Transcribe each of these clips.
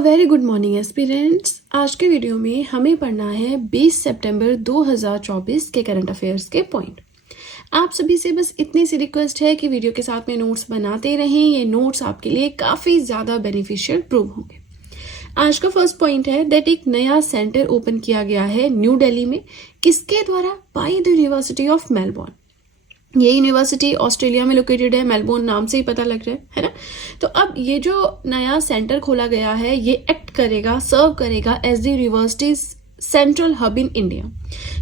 Very good morning aspirants. आज के video में हमें पढ़ना है 20 सितंबर 2024 के करंट अफेयर्स के पॉइंट। आप सभी से बस इतनी सी रिक्वेस्ट है कि वीडियो के साथ में नोट्स बनाते रहें। ये नोट्स आपके लिए काफ़ी ज़्यादा बेनिफिशियल प्रूव होंगे। आज का फर्स्ट पॉइंट है दैट एक नया सेंटर ओपन किया गया है न्यू दिल्ली में। किसके द्वारा? By the university of Melbourne. ये यूनिवर्सिटी ऑस्ट्रेलिया में लोकेटेड है, मेलबोर्न नाम से ही पता लग रहा है ना। तो अब ये जो नया सेंटर खोला गया है ये एक्ट करेगा, सर्व करेगा as the university central hub in India.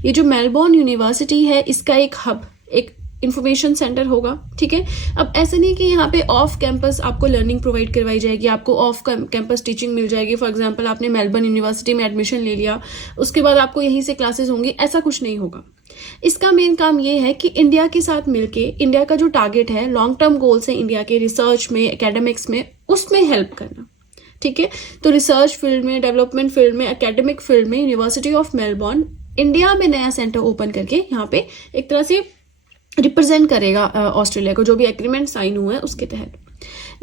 ये जो मेलबोर्न यूनिवर्सिटी है इसका एक हब, एक इंफॉर्मेशन सेंटर होगा। ठीक है, अब ऐसा नहीं कि यहाँ पे ऑफ कैंपस आपको लर्निंग प्रोवाइड करवाई जाएगी, आपको ऑफ कैंपस टीचिंग मिल जाएगी। फॉर एग्जांपल आपने मेलबोर्न यूनिवर्सिटी में एडमिशन ले लिया, उसके बाद आपको यहीं से क्लासेस होंगी, ऐसा कुछ नहीं होगा। इसका मेन काम ये है कि इंडिया के साथ मिलके इंडिया का जो टारगेट है, लॉन्ग टर्म गोल्स है इंडिया के रिसर्च में, एकेडमिक्स में, उसमें हेल्प करना। ठीक है, तो रिसर्च फील्ड में, डेवलपमेंट फील्ड में, एकेडमिक फील्ड में यूनिवर्सिटी ऑफ मेलबोर्न इंडिया में नया सेंटर ओपन करके यहाँ पे एक तरह से रिप्रेजेंट करेगा ऑस्ट्रेलिया को, जो भी एग्रीमेंट साइन हुआ है उसके तहत।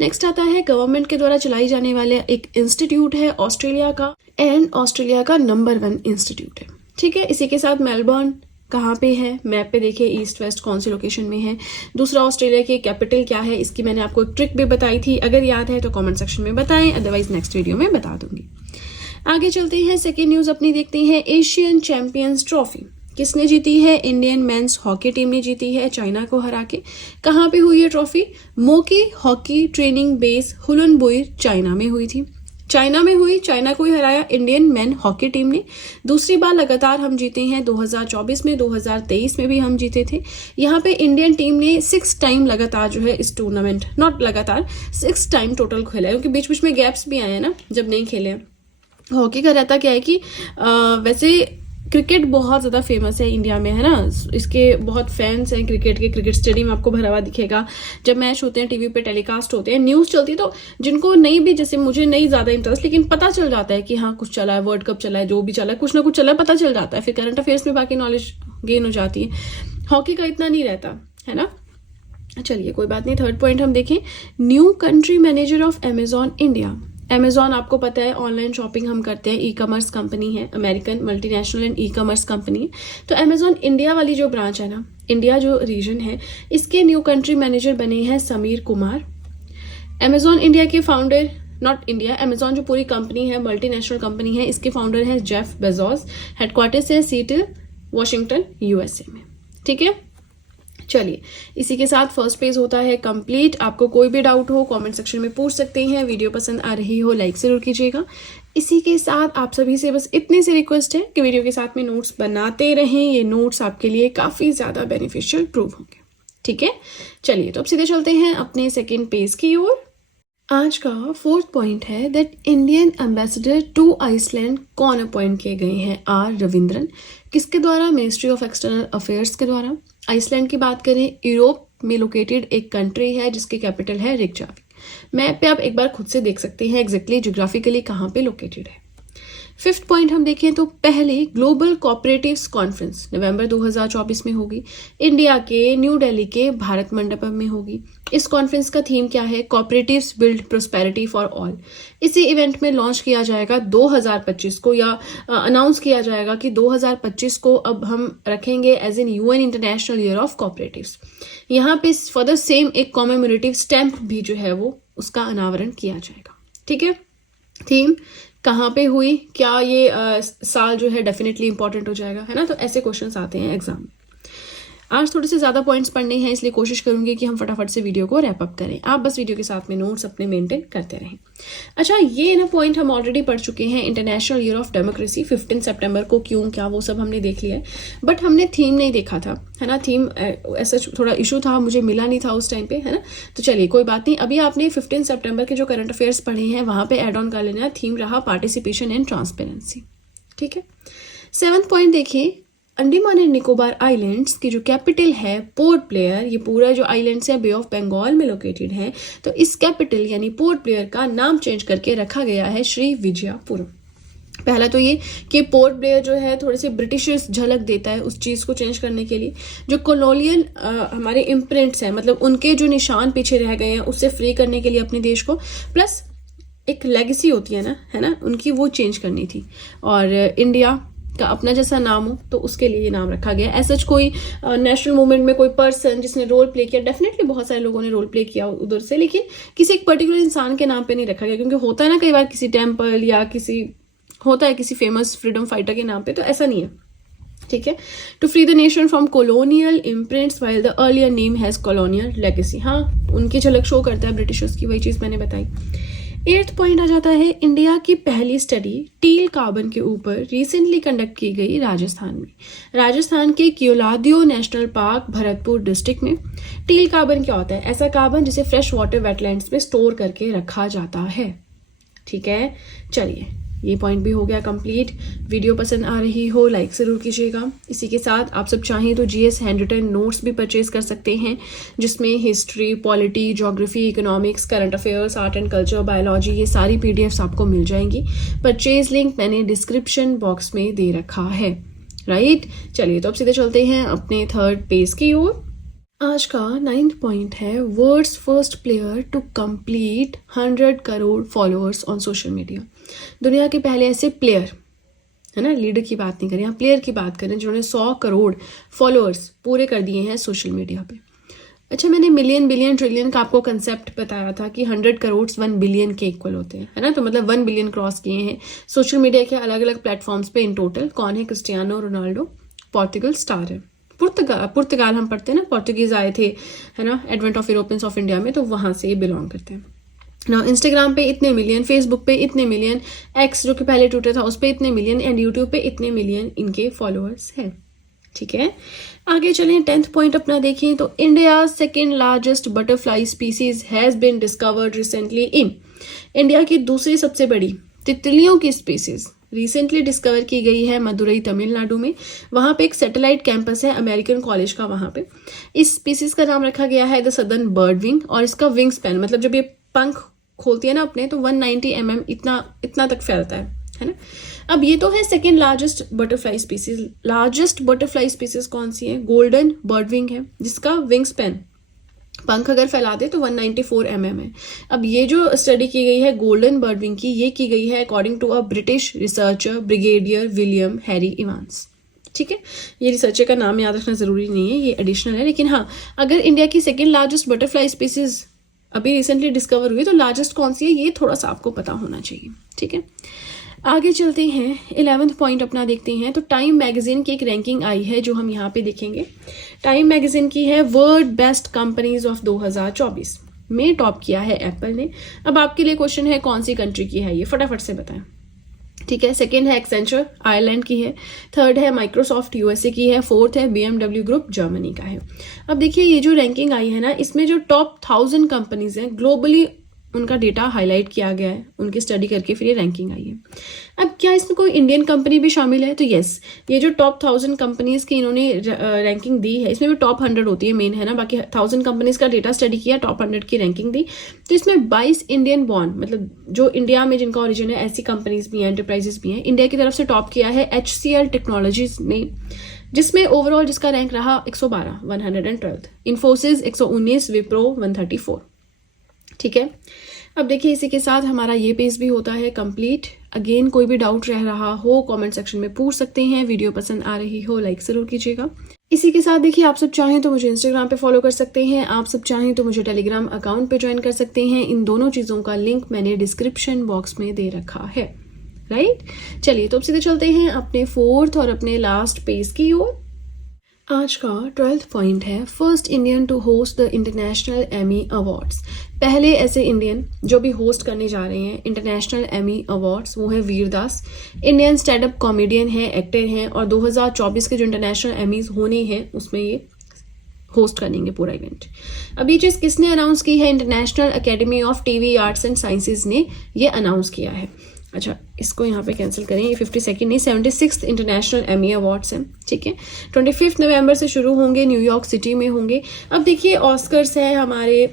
नेक्स्ट आता है गवर्नमेंट के द्वारा चलाई जाने वाले एक इंस्टीट्यूट है ऑस्ट्रेलिया का, एंड ऑस्ट्रेलिया का नंबर 1 इंस्टीट्यूट है। ठीक है, इसी के साथ मेलबोर्न कहाँ पे है, मैप पे देखिए ईस्ट वेस्ट कौन सी लोकेशन में है। दूसरा, ऑस्ट्रेलिया की कैपिटल क्या है, इसकी मैंने आपको एक ट्रिक भी बताई थी, अगर याद है तो कमेंट सेक्शन में बताएं, अदरवाइज नेक्स्ट वीडियो में बता दूंगी। आगे चलते हैं, सेकेंड न्यूज अपनी देखते हैं। एशियन चैंपियंस ट्रॉफी किसने जीती है? इंडियन मेंस हॉकी टीम ने जीती है चाइना को हरा के। कहाँ पे हुई है trophy? Moqi hockey training base Hulunbuir China में हुई थी। चाइना में हुई, चाइना को ही हराया इंडियन मेन हॉकी टीम ने। दूसरी बार लगातार हम जीते हैं, 2024 में, 2023 में भी हम जीते थे। यहाँ पे इंडियन टीम ने 6 टाइम लगातार जो है इस टूर्नामेंट, नॉट लगातार 6 टाइम टोटल खेला है, क्योंकि बीच बीच में गैप्स भी आए हैं ना जब नहीं खेले। हॉकी का रहता क्या है कि वैसे क्रिकेट बहुत ज़्यादा फेमस है इंडिया में, है ना। इसके बहुत फैंस हैं क्रिकेट के, क्रिकेट स्टेडियम आपको भरा हुआ दिखेगा जब मैच होते हैं, टीवी पे टेलीकास्ट होते हैं, न्यूज़ चलती है। तो जिनको नहीं भी, जैसे मुझे नहीं ज़्यादा इंटरेस्ट, लेकिन पता चल जाता है कि हाँ कुछ चला है, वर्ल्ड कप चला है, जो भी चला है, कुछ ना कुछ चला है, पता चल जाता है। फिर करंट अफेयर्स में बाकी नॉलेज गेन हो जाती है। हॉकी का इतना नहीं रहता है ना। चलिए कोई बात नहीं। थर्ड पॉइंट हम देखें, new country manager of Amazon India. Amazon आपको पता है ऑनलाइन शॉपिंग हम करते हैं, ई कॉमर्स कंपनी है, American multinational and e commerce company है। तो अमेजॉन इंडिया वाली जो ब्रांच है ना, इंडिया जो रीजन है, इसके न्यू कंट्री मैनेजर बने हैं समीर कुमार। अमेजॉन इंडिया के फाउंडर, नॉट इंडिया, अमेजॉन जो पूरी कंपनी है, मल्टीनेशनल कंपनी है, इसके फाउंडर है जेफ बेजोस। हेडक्वार्टर्स है सीएटल, वॉशिंगटन, यूएसए में। ठीक है, चलिए इसी के साथ फर्स्ट पेज होता है कंप्लीट। आपको कोई भी डाउट हो कमेंट सेक्शन में पूछ सकते हैं। वीडियो पसंद आ रही हो लाइक जरूर कीजिएगा। इसी के साथ आप सभी से बस इतनी सी रिक्वेस्ट है कि वीडियो के साथ में नोट्स बनाते रहें। ये नोट्स आपके लिए काफ़ी ज़्यादा बेनिफिशियल प्रूव होंगे। ठीक है, चलिए तो अब सीधे चलते हैं अपने सेकेंड पेज की ओर। आज का फोर्थ पॉइंट है that Indian ambassador to Iceland कौन अपॉइंट किए गए हैं? आर रविंद्रन। किसके द्वारा? मिनिस्ट्री ऑफ एक्सटर्नल अफेयर्स के द्वारा। आइसलैंड की बात करें, यूरोप में लोकेटेड एक कंट्री है जिसकी कैपिटल है रिकजाविक। मैप पे आप एक बार खुद से देख सकते हैं एग्जैक्टली जियोग्राफिकली कहाँ पे लोकेटेड है। फिफ्थ पॉइंट हम देखें तो पहले ग्लोबल कोऑपरेटिव्स कॉन्फ्रेंस नवंबर 2024 में होगी, इंडिया के न्यू दिल्ली के भारत मंडपम में होगी। इस कॉन्फ्रेंस का थीम क्या है? Cooperatives build prosperity for all. इसी इवेंट में लॉन्च किया जाएगा 2025 को, या अनाउंस किया जाएगा कि 2025 को अब हम रखेंगे as in UN international year of cooperatives. यहाँ पे फर्दर सेम एक कॉमेमोरेटिव स्टैम्प भी जो है वो उसका अनावरण किया जाएगा। ठीक है, थीम कहाँ पे हुई, क्या ये साल जो है डेफिनेटली इंपॉर्टेंट हो जाएगा, है ना। तो ऐसे क्वेश्चंस आते हैं एग्जाम में। आज थोड़े से ज़्यादा पॉइंट्स पढ़ने हैं, इसलिए कोशिश करूंगी कि हम फटाफट से वीडियो को रैप अप करें। आप बस वीडियो के साथ में नोट्स अपने मेंटेन करते रहें। अच्छा, ये ना पॉइंट हम ऑलरेडी पढ़ चुके हैं, इंटरनेशनल ईयर ऑफ डेमोक्रेसी 15 सितंबर को, क्यों क्या वो सब हमने देख लिया है, बट हमने थीम नहीं देखा था, है ना। थीम ऐसा थोड़ा इशू था, मुझे मिला नहीं था उस टाइम पे, है ना। तो चलिए कोई बात नहीं, अभी आपने 15 सितंबर के जो करंट अफेयर्स पढ़े हैं वहाँ पे एड ऑन कर लेना। थीम रहा पार्टिसिपेशन एंड ट्रांसपेरेंसी। ठीक है, 7th पॉइंट देखिए, अंडमान एंड निकोबार आइलैंड्स की जो कैपिटल है पोर्ट ब्लेयर। ये पूरा जो आइलैंड्स है बे ऑफ बंगाल में लोकेटेड है, तो इस कैपिटल यानी पोर्ट ब्लेयर का नाम चेंज करके रखा गया है श्री विजयपुरम। पहला तो ये कि पोर्ट ब्लेयर जो है थोड़े से ब्रिटिशर्स झलक देता है, उस चीज़ को चेंज करने के लिए जो कॉलोनियल हमारे इम्प्रिंट्स हैं, मतलब उनके जो निशान पीछे रह गए हैं उससे फ्री करने के लिए अपने देश को, प्लस एक लेगेसी होती है ना, उनकी वो चेंज करनी थी, और इंडिया का अपना जैसा नाम हो तो उसके लिए ये नाम रखा गया। ऐसा कोई नेशनल मूवमेंट में कोई पर्सन जिसने रोल प्ले किया, डेफिनेटली बहुत सारे लोगों ने रोल प्ले किया उधर से, लेकिन किसी एक पर्टिकुलर इंसान के नाम पे नहीं रखा गया, क्योंकि होता है ना कई बार किसी टेम्पल या किसी होता है किसी फेमस फ्रीडम फाइटर के नाम पे, तो ऐसा नहीं है, ठीक है। To free the nation from colonial imprints while the earlier name has colonial legacy, हाँ उनकी झलक शो करता है ब्रिटिशर्स की, वही चीज मैंने बताई। 8th पॉइंट आ जाता है, इंडिया की पहली स्टडी टील कार्बन के ऊपर रिसेंटली कंडक्ट की गई राजस्थान में। राजस्थान के क्योलादियो नेशनल पार्क भरतपुर डिस्ट्रिक्ट में। टील कार्बन क्या होता है? ऐसा कार्बन जिसे फ्रेश वाटर वेटलैंड्स में स्टोर करके रखा जाता है, ठीक है। चलिए ये पॉइंट भी हो गया कंप्लीट। वीडियो पसंद आ रही हो लाइक ज़रूर कीजिएगा। इसी के साथ आप सब चाहें तो जीएस हैंड रिटन नोट्स भी परचेज कर सकते हैं, जिसमें history, polity, geography, economics, current affairs, art and culture, biology, ये सारी पीडीएफ्स आपको मिल जाएंगी। परचेज लिंक मैंने डिस्क्रिप्शन बॉक्स में दे रखा है, राइट। चलिए तो अब सीधे चलते हैं अपने 3rd पेज की ओर। आज का 9th पॉइंट है, world's first player to complete 100 crore followers on social media. दुनिया के पहले ऐसे प्लेयर, है ना, लीडर की बात नहीं करें, यहाँ प्लेयर की बात करें, जिन्होंने 100 करोड़ फॉलोअर्स पूरे कर दिए हैं सोशल मीडिया पे। अच्छा, मैंने मिलियन, बिलियन, ट्रिलियन का आपको कंसेप्ट बताया था कि 100 करोड़ 1 बिलियन के इक्वल होते हैं, है ना, तो मतलब 1 बिलियन क्रॉस किए हैं सोशल मीडिया के अलग अलग प्लेटफॉर्म्स पे इन टोटल। कौन है? क्रिस्टियानो रोनाल्डो, पोर्तुगल स्टार है। पुर्तगाल हम पढ़ते हैं ना, पोर्तुगीज आए थे, है ना, advent of Europeans of India में, तो वहां से ये बिलोंग करते हैं ना। इंस्टाग्राम पे इतने मिलियन, फेसबुक पे इतने मिलियन, एक्स जो कि पहले ट्विटर था उस पे इतने मिलियन, एंड यूट्यूब पे इतने मिलियन इनके फॉलोअर्स हैं, ठीक है। आगे चलें, 10th पॉइंट अपना देखें तो, India second largest butterfly species has been discovered recently in. India की दूसरी सबसे बड़ी तितलियों की स्पीसीज रिसेंटली डिस्कवर की गई है मदुरई, तमिलनाडु में। वहां पे एक सैटेलाइट कैंपस है अमेरिकन कॉलेज का, वहां पे इस स्पीसीज का नाम रखा गया है द सदर्न बर्ड विंग, और इसका विंग स्पैन, मतलब जब ये पंख खोलती है ना अपने, तो 190 mm इतना तक फैलता है ना। अब ये तो है second largest butterfly species. Largest butterfly species कौन सी है? गोल्डन बर्डविंग है, जिसका विंग स्पैन, पंख अगर फैला दे तो 194 mm है। अब ये जो स्टडी की गई है गोल्डन बर्डविंग की, ये की गई है according to a British researcher brigadier William Harry Evans, ठीक है। ये रिसर्चर का नाम याद रखना जरूरी नहीं है, ये एडिशनल है, लेकिन हाँ अगर इंडिया की सेकेंड लार्जेस्ट बटरफ्लाई स्पीसीज अभी रिसेंटली डिस्कवर हुई तो लार्जेस्ट कौन सी है ये थोड़ा सा आपको पता होना चाहिए, ठीक है। आगे चलते हैं, 11th पॉइंट अपना देखते हैं तो, टाइम मैगजीन की एक रैंकिंग आई है जो हम यहाँ पे देखेंगे। टाइम मैगजीन की है वर्ल्ड बेस्ट कंपनीज ऑफ 2024 में टॉप किया है एप्पल ने। अब आपके लिए क्वेश्चन है कौन सी कंट्री की है ये, फटाफट से बताएं, ठीक है। सेकेंड है एक्सेंचर, आयरलैंड की है। 3rd है माइक्रोसॉफ्ट, यूएसए की है। 4th है BMW ग्रुप, जर्मनी का है। अब देखिए ये जो रैंकिंग आई है ना, इसमें जो टॉप 1000 कंपनीज हैं ग्लोबली, उनका डेटा हाईलाइट किया गया है, उनकी स्टडी करके फिर ये रैंकिंग आई है। अब क्या इसमें कोई इंडियन कंपनी भी शामिल है? तो यस, ये जो टॉप 1000 कंपनीज की इन्होंने रैंकिंग दी है, इसमें भी टॉप 100 होती है मेन, है ना, बाकी 1000 कंपनीज का डेटा स्टडी किया, टॉप 100 की रैंकिंग दी। तो इसमें 22 इंडियन बॉर्न, मतलब जो इंडिया में जिनका ओरिजिन है, ऐसी कंपनीज भी हैं, एंटरप्राइजेस भी हैं। इंडिया की तरफ से टॉप किया है HCL टेक्नोलॉजीज ने, जिसमें ओवरऑल जिसका रैंक रहा 112, 112, इन्फोसिस 119, विप्रो 134, ठीक है। अब देखिए इसी के साथ हमारा ये पेज भी होता है कंप्लीट। अगेन कोई भी डाउट रह रहा हो कमेंट सेक्शन में पूछ सकते हैं। वीडियो पसंद आ रही हो लाइक जरूर कीजिएगा। इसी के साथ देखिए आप सब चाहें तो मुझे इंस्टाग्राम पे फॉलो कर सकते हैं, आप सब चाहें तो मुझे टेलीग्राम अकाउंट पे ज्वाइन कर सकते हैं। इन दोनों चीज़ों का लिंक मैंने डिस्क्रिप्शन बॉक्स में दे रखा है, राइट। चलिए तो अब सीधे चलते हैं अपने 4th और अपने लास्ट पेज की ओर। आज का 12th पॉइंट है, first Indian to host the international Emmy awards. पहले ऐसे इंडियन जो भी होस्ट करने जा रहे हैं इंटरनेशनल एमी अवार्ड्स, वो है Vir Das. Indian stand up comedian है, एक्टर हैं, और 2024 के जो इंटरनेशनल एमीज होने हैं उसमें ये होस्ट करेंगे पूरा इवेंट। अब ये चीज़ किसने अनाउंस की है? International academy of TV arts and sciences ने ये अनाउंस किया है। अच्छा, इसको यहाँ पे कैंसिल करें, ये 52nd नहीं 76th इंटरनेशनल एमी अवार्ड्स हैं, ठीक है। 25 नवंबर से शुरू होंगे, न्यूयॉर्क सिटी में होंगे। अब देखिए ऑस्कर्स है हमारे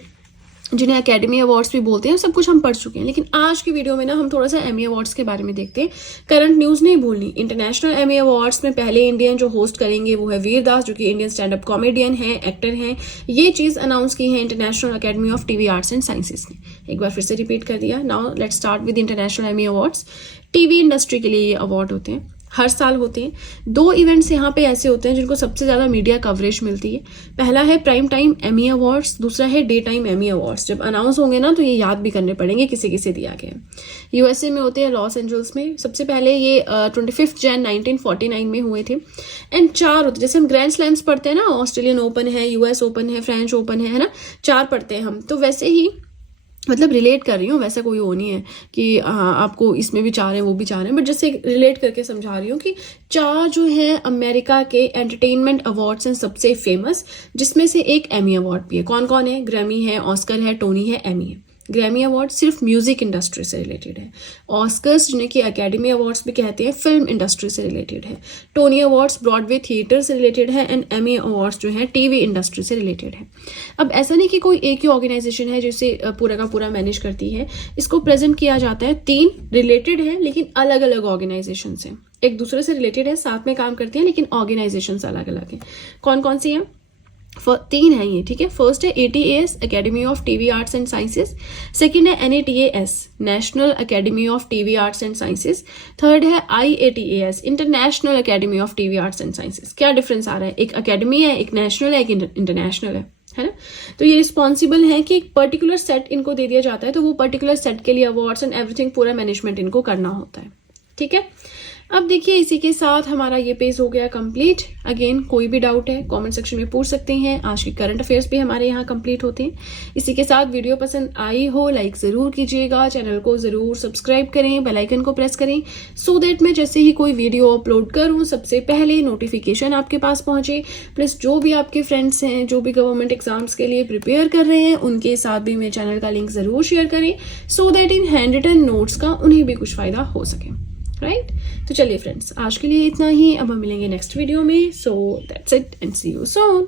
जिन्हें एकेडमी अवार्ड्स भी बोलते हैं, सब कुछ हम पढ़ चुके हैं। लेकिन आज की वीडियो में ना हम थोड़ा सा एमी अवार्ड्स के बारे में देखते हैं। करंट न्यूज़ नहीं भूलनी। इंटरनेशनल एमी अवार्ड्स में पहले इंडियन जो होस्ट करेंगे वो है वीर दास, जो कि इंडियन स्टैंड अप कॉमेडियन है, एक्टर हैं। ये चीज़ अनाउंस की है international academy of TV arts and sciences ने। एक बार फिर से रिपीट कर दिया। Now let's start with international Emmy awards. TV industry के लिए ये अवार्ड होते हैं, हर साल होते हैं। 2 इवेंट्स यहाँ पे ऐसे होते हैं जिनको सबसे ज़्यादा मीडिया कवरेज मिलती है। पहला है प्राइम टाइम एमी अवार्ड्स, दूसरा है डे टाइम एमी अवार्ड्स। जब अनाउंस होंगे ना तो ये याद भी करने पड़ेंगे किसे किसे दिया गया है। यूएसए में होते हैं, लॉस एंजल्स में। सबसे पहले ये 25 जन 1949 में हुए थे। एंड 4 होते, जैसे हम ग्रैंड स्लैम्स पढ़ते हैं ना, ऑस्ट्रेलियन ओपन है, यूएस ओपन है, फ्रेंच ओपन है ना, 4 पढ़ते हैं हम। तो वैसे ही मतलब रिलेट कर रही हूँ, वैसा कोई वो नहीं है कि हाँ आपको इसमें भी 4 हैं वो भी 4 हैं, बट जैसे रिलेट करके समझा रही हूँ कि 4 जो है अमेरिका के एंटरटेनमेंट अवार्ड्स हैं सबसे फेमस, जिसमें से एक एमी अवार्ड भी है। कौन कौन है? ग्रैमी है, ऑस्कर है, टोनी है, एमी है। ग्रैमी अवार्ड सिर्फ म्यूजिक इंडस्ट्री से रिलेटेड है। ऑस्कर्स जिन्हें कि एकेडमी अवार्ड्स भी कहते हैं, फिल्म इंडस्ट्री से रिलेटेड है। टोनी अवार्ड्स ब्रॉडवे थिएटर से रिलेटेड है। एंड एमी अवार्ड्स जो है टीवी इंडस्ट्री से रिलेटेड है। अब ऐसा नहीं कि कोई एक ही ऑर्गेनाइजेशन है जिसे पूरा का पूरा मैनेज करती है। इसको प्रेजेंट किया जाता है, 3 रिलेटेड है लेकिन अलग अलग ऑर्गेनाइजेशन से, एक दूसरे से रिलेटेड है, साथ में काम करती हैं लेकिन ऑर्गेनाइजेशन अलग अलग है। कौन कौन सी है? 3 है ये, ठीक है। फर्स्ट है ATAS, academy of TV arts and sciences. Second है NATAS, national academy of TV arts and sciences. Third है IATAS, international academy of TV arts and sciences. क्या डिफरेंस आ रहा है? एक अकेडमी है, एक नेशनल है, एक इंटरनेशनल है ना। तो ये रिस्पॉन्सिबल है कि एक पर्टिकुलर सेट इनको दे दिया जाता है, तो वो पर्टिकुलर सेट के लिए अवार्ड्स एंड एवरीथिंग पूरा मैनेजमेंट इनको करना होता है, ठीक है। अब देखिए इसी के साथ हमारा ये पेज हो गया कंप्लीट। अगेन कोई भी डाउट है कमेंट सेक्शन में पूछ सकते हैं। आज के करंट अफेयर्स भी हमारे यहाँ कंप्लीट होते हैं। इसी के साथ वीडियो पसंद आई हो लाइक ज़रूर कीजिएगा, चैनल को ज़रूर सब्सक्राइब करें, बेल आइकन को प्रेस करें, सो दैट मैं जैसे ही कोई वीडियो अपलोड करूँ सबसे पहले नोटिफिकेशन आपके पास पहुँचे। प्लस जो भी आपके फ्रेंड्स हैं जो भी गवर्नमेंट एग्जाम्स के लिए प्रिपेयर कर रहे हैं उनके साथ भी मेरे चैनल का लिंक ज़रूर शेयर करें, so that in handwritten notes का उन्हें भी कुछ फ़ायदा हो सके, राइट। तो चलिए फ्रेंड्स, आज के लिए इतना ही। अब हम मिलेंगे नेक्स्ट वीडियो में। So that's it and see you soon.